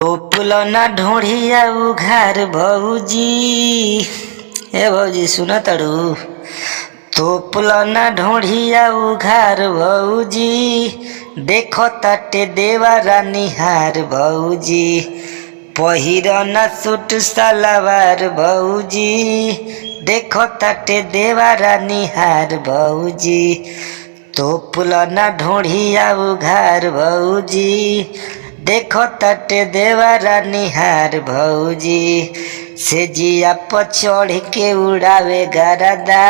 टोपलो ना ढोढ़िया उघार भौजी। हे भौजी सुन तड़ू। टोपलो ना ढोढ़िया उघार भौजी, देखो तटे देवारा निहार भौजी। पहिरो ना सूट सलवार भौजी, देखो तटे देवारा निहार भौजी। टोपलो ना ढोढ़िया उघार भौजी, देखो तटे देवारा निहार भौजी। से जिया पर चढ़ के उड़ावे गरदा,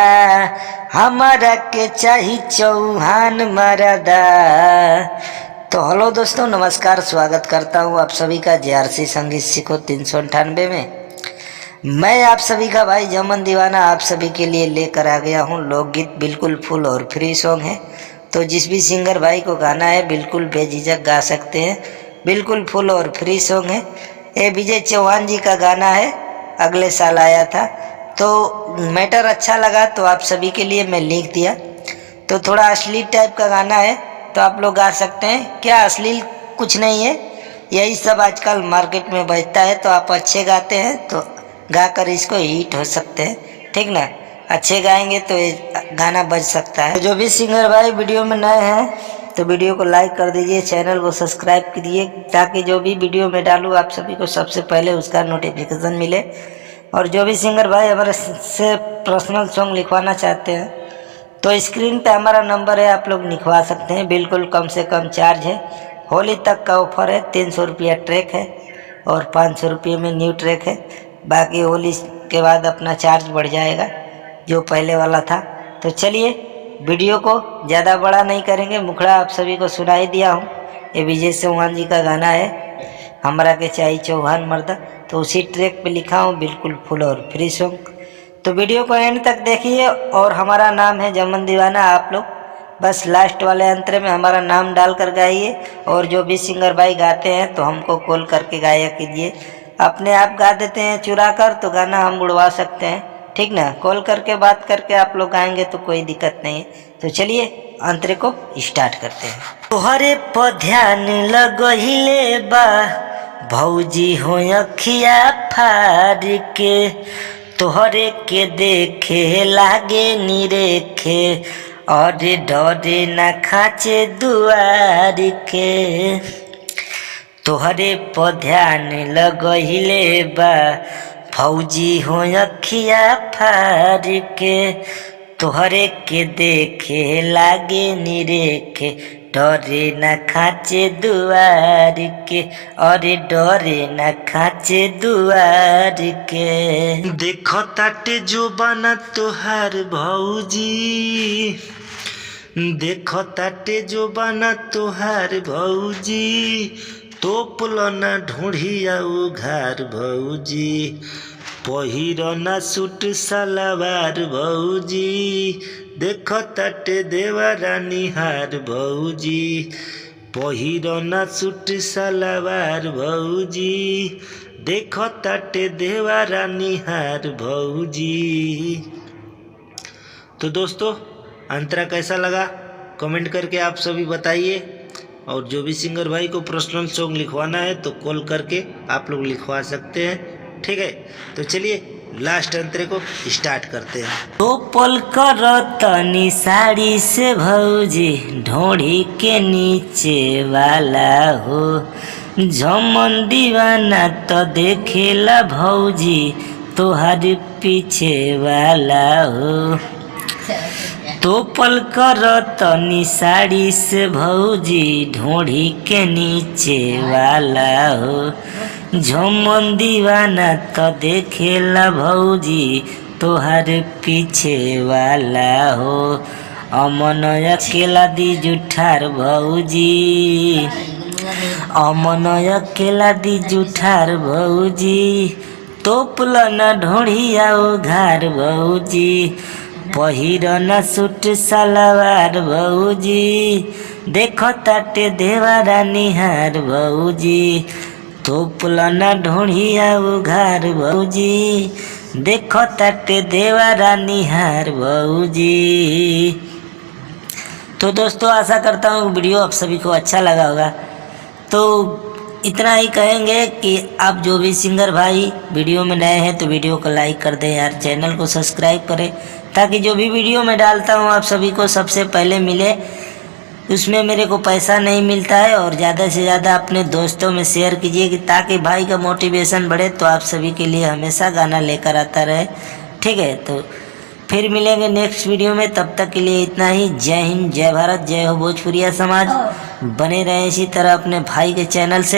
हमारा के चाही चौहान मरदा। तो हेलो दोस्तों, नमस्कार, स्वागत करता हूँ आप सभी का JRC संगीत सीखो 398 में। मैं आप सभी का भाई जमन दीवाना आप सभी के लिए लेकर आ गया हूँ लोकगीत, बिल्कुल फुल और फ्री सॉन्ग है। तो जिस भी सिंगर भाई को गाना है बिल्कुल बेझिझक गा सकते हैं, बिल्कुल फुल और फ्री सॉन्ग है। ये विजय चौहान जी का गाना है, अगले साल आया था। तो मैटर अच्छा लगा तो आप सभी के लिए मैं लिख दिया। तो थोड़ा अश्लील टाइप का गाना है तो आप लोग गा सकते हैं। क्या अश्लील कुछ नहीं है, यही सब आजकल मार्केट में बजता है। तो आप अच्छे गाते हैं तो गाकर इसको हिट हो सकते हैं, ठीक ना। अच्छे गाएंगे तो ये गाना बज सकता है। तो जो भी सिंगर भाई वीडियो में नए हैं तो वीडियो को लाइक कर दीजिए, चैनल को सब्सक्राइब कीजिए, ताकि जो भी वीडियो में डालूँ आप सभी को सबसे पहले उसका नोटिफिकेशन मिले। और जो भी सिंगर भाई हमारे से पर्सनल सॉन्ग लिखवाना चाहते हैं तो स्क्रीन पे हमारा नंबर है, आप लोग लिखवा सकते हैं। बिल्कुल कम से कम चार्ज है, होली तक का ऑफर है। 300 रुपया ट्रैक है और 500 रुपये में न्यू ट्रैक है। बाकी होली के बाद अपना चार्ज बढ़ जाएगा जो पहले वाला था। तो चलिए वीडियो को ज़्यादा बड़ा नहीं करेंगे, मुखड़ा आप सभी को सुना ही दिया हूँ। ये विजय चौहान जी का गाना है, हमरा के चाही चौहान मर्दा। तो उसी ट्रैक पे लिखा हूँ, बिल्कुल फुल और फ्री सॉन्ग। तो वीडियो को एंड तक देखिए। और हमारा नाम है जमन दीवाना। आप लोग बस लास्ट वाले अंतरे में हमारा नाम डाल कर गाइए। और जो भी सिंगर भाई गाते हैं तो हमको कॉल करके गाया कीजिए। अपने आप गा देते हैं चुरा कर तो गाना हम उड़वा सकते हैं, ठीक ना। कॉल करके बात करके आप लोग गाएंगे तो कोई दिक्कत नहीं है। तो चलिए अंतरे को स्टार्ट करते हैं। तोहरे पर ध्यान लगहिले बा भौजी हो अखिया फाड़ के, तोहरे के देखे लागे निरेखे, और डरे न खाचे दुआर के। तोहरे पर ध्यान लगहिले बा भौजी हो अखिया फाड़ के, तोहरे के देखे लागे निरेखे, डरे न खाचे दुआर के, और डरे न खाचे दुआर के। देखो ताटे जो बना तोहार भौजी, देखो ताटे जो बना तोहार भौजी, टोपलो ना ढूंढिया उघार भौजी। पहिरो ना सूट सलवार भौजी, देखो तटे देवारा निहार भौजी। पहिरो ना सूट सलवार भौजी, देखो तटे देवारा निहार भौजी। तो दोस्तों अंतरा कैसा लगा कमेंट करके आप सभी बताइए। और जो भी सिंगर भाई को पर्सनल सॉन्ग लिखवाना है तो कॉल करके आप लोग लिखवा सकते हैं, ठीक है। तो चलिए लास्ट अंतरे को स्टार्ट करते हैं। तो पल कर तनी साड़ी से भौजी, ढोढ़ी के नीचे वाला हो, जमन दीवाना तो देखेला भौजी, तोहार पीछे वाला हो। तो पल कर तनी साड़ी से भौजी, ढोढ़ी के नीचे वाला हो, झमन दीवाना तो देखेला भौजी, तोहार पीछे वाला हो। अमन अकेला दी जुठार भौजी, अमन अकेला दी जुठार भौजी, टोपलो ना ढोढ़िया उघार भौजी। पहिरो ना सूट सलवार भौजी, देखो ताटे देवारा निहार भौजी। टोपलो ना ढोढ़िया उघार भौजी, देखो ताटे देवारा निहार भौजी। तो दोस्तों आशा करता हूँ वीडियो आप सभी को अच्छा लगा होगा। तो इतना ही कहेंगे कि आप जो भी सिंगर भाई वीडियो में नए हैं तो वीडियो को लाइक कर दें यार, चैनल को सब्सक्राइब करें, ताकि जो भी वीडियो मैं डालता हूँ आप सभी को सबसे पहले मिले। उसमें मेरे को पैसा नहीं मिलता है, और ज़्यादा से ज़्यादा अपने दोस्तों में शेयर कीजिए कि ताकि भाई का मोटिवेशन बढ़े, तो आप सभी के लिए हमेशा गाना लेकर आता रहे। ठीक है, तो फिर मिलेंगे नेक्स्ट वीडियो में, तब तक के लिए इतना ही। जय हिंद, जय भारत, जय हो भोजपुरिया समाज। बने रहें इसी तरह अपने भाई के चैनल से।